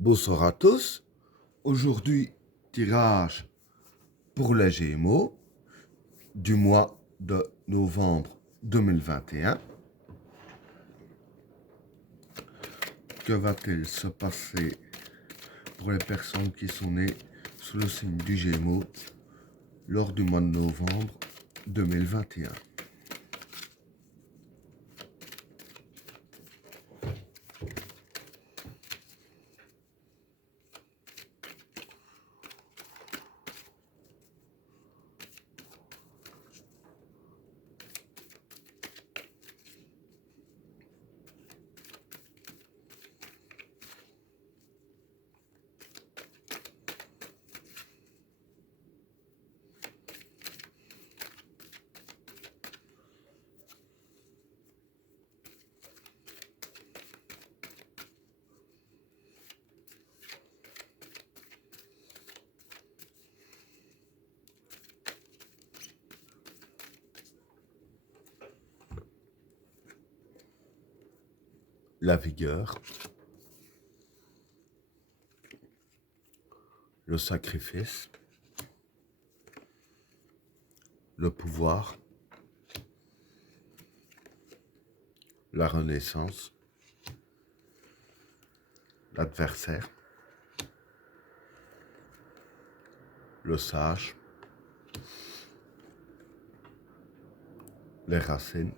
Bonsoir à tous. Aujourd'hui, tirage pour les Gémeaux du mois de novembre 2021. Que va-t-il se passer pour les personnes qui sont nées sous le signe du Gémeaux lors du mois de novembre 2021? La vigueur, le sacrifice, le pouvoir, la renaissance, l'adversaire, le sage, les racines,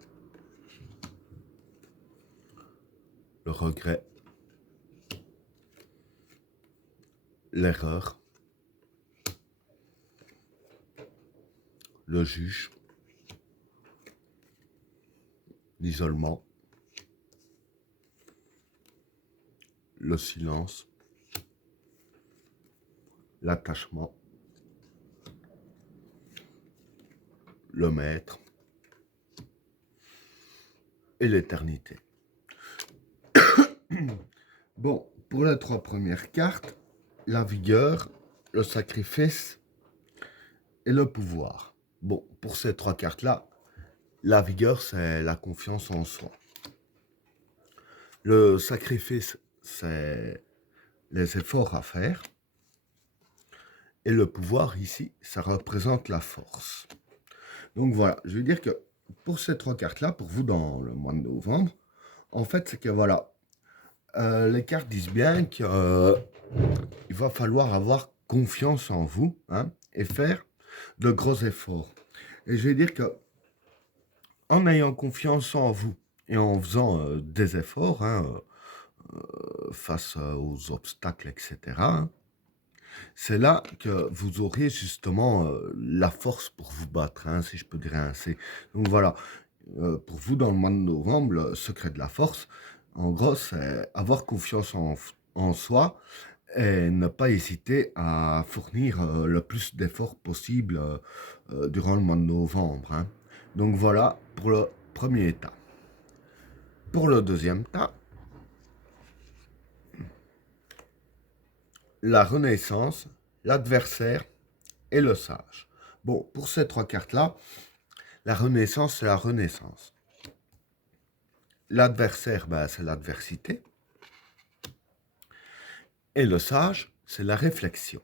le regret, l'erreur, le juge, l'isolement, le silence, l'attachement, le maître et l'éternité. Bon, pour les trois premières cartes, la vigueur, le sacrifice et le pouvoir. Bon, pour ces trois cartes-là, la vigueur, c'est la confiance en soi. Le sacrifice, c'est les efforts à faire. Et le pouvoir, ici, ça représente la force. Donc voilà, je veux dire que pour ces trois cartes-là, pour vous dans le mois de novembre, en fait, c'est que voilà, les cartes disent bien qu'il va falloir avoir confiance en vous, hein, et faire de gros efforts. Et je vais dire que en ayant confiance en vous et en faisant des efforts, hein, face aux obstacles, etc., hein, c'est là que vous aurez justement la force pour vous battre, hein, si je peux dire ainsi. Donc voilà, pour vous dans le mois de novembre, le secret de la force, en gros, c'est avoir confiance en soi et ne pas hésiter à fournir le plus d'efforts possible durant le mois de novembre, hein. Donc voilà pour le premier tas. Pour le deuxième tas, la renaissance, l'adversaire et le sage. Bon, pour ces trois cartes-là, la renaissance, c'est la renaissance. L'adversaire, ben, c'est l'adversité. Et le sage, c'est la réflexion.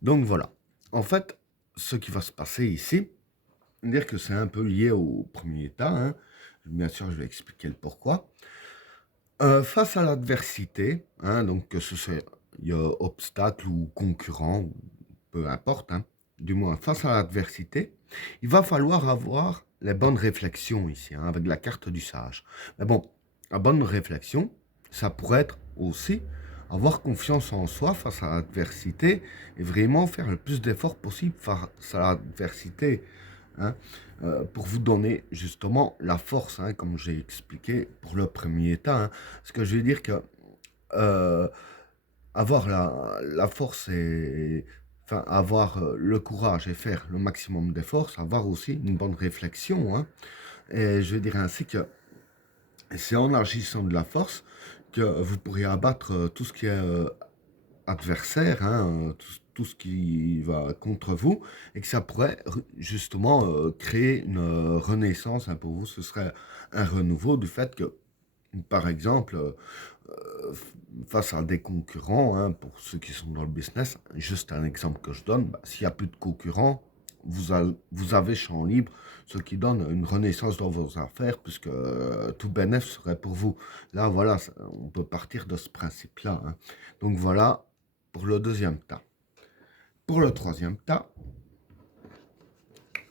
Donc voilà. En fait, ce qui va se passer ici, dire que c'est un peu lié au premier état, hein. Bien sûr, je vais expliquer le pourquoi. Face à l'adversité, hein, donc que ce soit il y a obstacle ou concurrent, ou peu importe, hein, du moins face à l'adversité, il va falloir avoir les bonnes réflexions ici, hein, avec la carte du sage. Mais bon, la bonne réflexion, ça pourrait être aussi avoir confiance en soi face à l'adversité et vraiment faire le plus d'efforts possible face à l'adversité, hein, pour vous donner justement la force, hein, comme j'ai expliqué pour le premier état, hein. Ce que je veux dire que euh, avoir la force et enfin avoir le courage et faire le maximum d'efforts, c'est avoir aussi une bonne réflexion, hein. Et je veux dire ainsi que c'est en agissant de la force que vous pourrez abattre tout ce qui est adversaire, hein, tout ce qui va contre vous, et que ça pourrait justement créer une renaissance, hein, pour vous. Ce serait un renouveau du fait que, par exemple, face à des concurrents, hein, pour ceux qui sont dans le business, juste un exemple que je donne, bah, s'il n'y a plus de concurrents, vous avez champ libre, ce qui donne une renaissance dans vos affaires, puisque tout bénéfice serait pour vous. Là, voilà, on peut partir de ce principe-là, hein. Donc voilà pour le deuxième tas. Pour le troisième tas,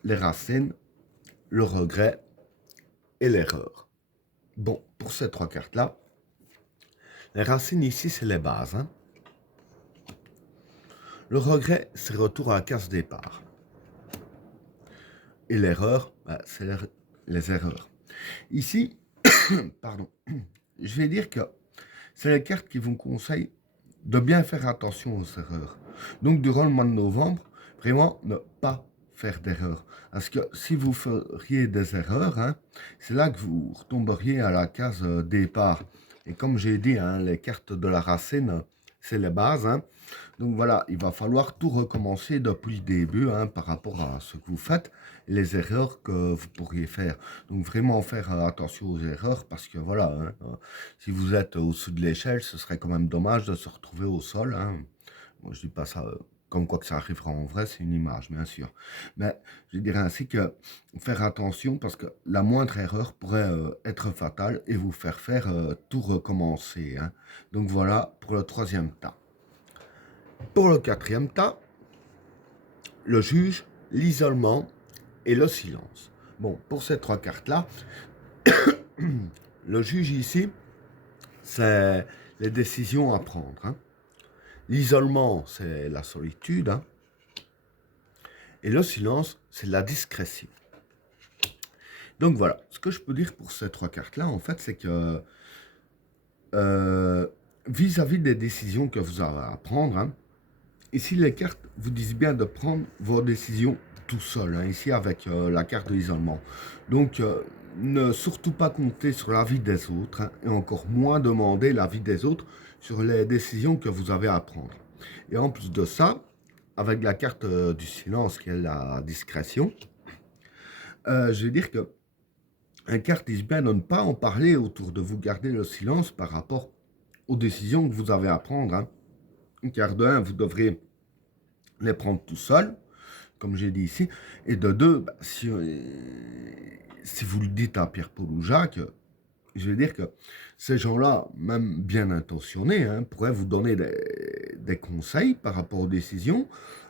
les racines, le regret et l'erreur. Bon, pour ces trois cartes-là, les racines ici, c'est les bases, hein. Le regret, c'est retour à la case départ. Et l'erreur, bah, c'est les erreurs. Ici, pardon, je vais dire que c'est les cartes qui vous conseillent de bien faire attention aux erreurs. Donc, durant le mois de novembre, vraiment ne pas faire d'erreurs. Parce que si vous feriez des erreurs, hein, c'est là que vous retomberiez à la case départ. Et comme j'ai dit, hein, les cartes de la racine, c'est les bases, hein. Donc voilà, il va falloir tout recommencer depuis le début, hein, par rapport à ce que vous faites, les erreurs que vous pourriez faire. Donc vraiment faire attention aux erreurs parce que voilà, hein, si vous êtes au-dessus de l'échelle, ce serait quand même dommage de se retrouver au sol, hein. Moi, je dis pas ça comme quoi que ça arrivera en vrai, c'est une image, bien sûr. Mais je dirais ainsi que faire attention parce que la moindre erreur pourrait être fatale et vous faire tout recommencer, hein. Donc voilà pour le troisième tas. Pour le quatrième tas, le juge, l'isolement et le silence. Bon, pour ces trois cartes-là, le juge ici, c'est les décisions à prendre, hein. L'isolement, c'est la solitude, hein. Et le silence, c'est la discrétion. Donc voilà, ce que je peux dire pour ces trois cartes-là, en fait, c'est que vis-à-vis des décisions que vous avez à prendre, hein, ici, les cartes vous disent bien de prendre vos décisions tout seul, hein, ici avec la carte de l'isolement. Donc, ne surtout pas compter sur l'avis des autres, hein, et encore moins demander l'avis des autres sur les décisions que vous avez à prendre. Et en plus de ça, avec la carte du silence qui est la discrétion, je vais dire que un carte dit bien de ne pas en parler autour de vous, garder le silence par rapport aux décisions que vous avez à prendre, hein. Car de un, vous devrez les prendre tout seul, comme j'ai dit ici, et de deux, bah, si vous le dites à Pierre-Paul ou Jacques, je vais dire que ces gens-là, même bien intentionnés, hein, pourraient vous donner des conseils par rapport aux décisions,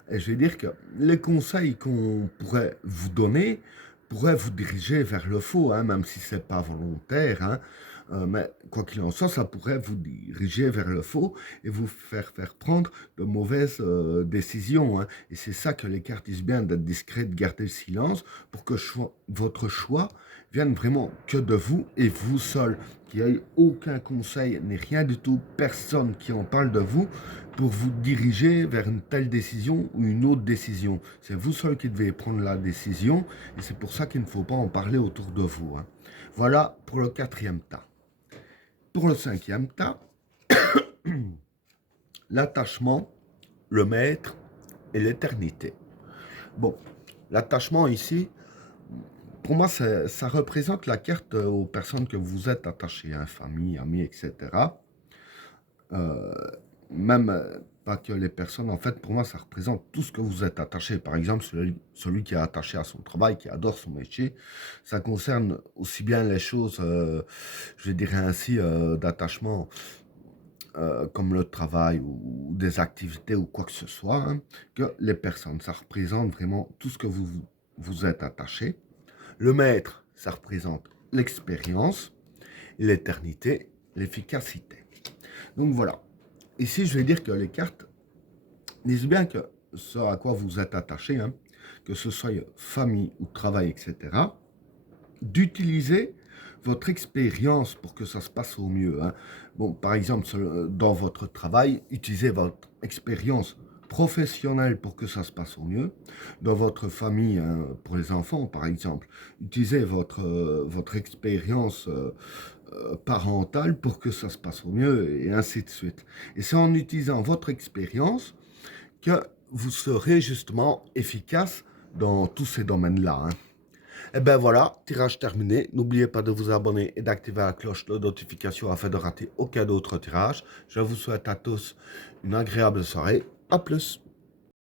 et je vais dire que les conseils qu'on pourrait vous donner pourraient vous diriger vers le faux, hein, même si c'est pas volontaire, hein. Mais quoi qu'il en soit, ça pourrait vous diriger vers le faux et vous faire prendre de mauvaises décisions, hein. Et c'est ça que les cartes disent bien, d'être discret, de garder le silence, pour que votre choix vienne vraiment que de vous et vous seul. Qu'il n'y ait aucun conseil, ni rien du tout, personne qui en parle de vous, pour vous diriger vers une telle décision ou une autre décision. C'est vous seul qui devez prendre la décision, et c'est pour ça qu'il ne faut pas en parler autour de vous, hein. Voilà pour le quatrième tas. Pour le cinquième tas, l'attachement, le maître et l'éternité. Bon, l'attachement ici, pour moi, ça représente la carte aux personnes que vous êtes attachées, hein, famille, amis, etc. Euh, Même pas que les personnes, en fait, pour moi, ça représente tout ce que vous êtes attaché. Par exemple, celui qui est attaché à son travail, qui adore son métier, ça concerne aussi bien les choses, je dirais ainsi, d'attachement, comme le travail ou des activités ou quoi que ce soit, hein, que les personnes. Ça représente vraiment tout ce que vous êtes attaché. Le maître, ça représente l'expérience, l'éternité, l'efficacité. Donc voilà. Ici, je vais dire que les cartes disent bien que ce à quoi vous êtes attaché, hein, que ce soit famille ou travail, etc., d'utiliser votre expérience pour que ça se passe au mieux, hein. Bon, par exemple, dans votre travail, utilisez votre expérience professionnelle pour que ça se passe au mieux. Dans votre famille, hein, pour les enfants, par exemple, utilisez votre expérience parentale pour que ça se passe au mieux, et ainsi de suite. Et c'est en utilisant votre expérience que vous serez justement efficace dans tous ces domaines-là, hein. Et ben voilà, tirage terminé. N'oubliez pas de vous abonner et d'activer la cloche de notification afin de rater aucun autre tirage. Je vous souhaite à tous une agréable soirée. À plus.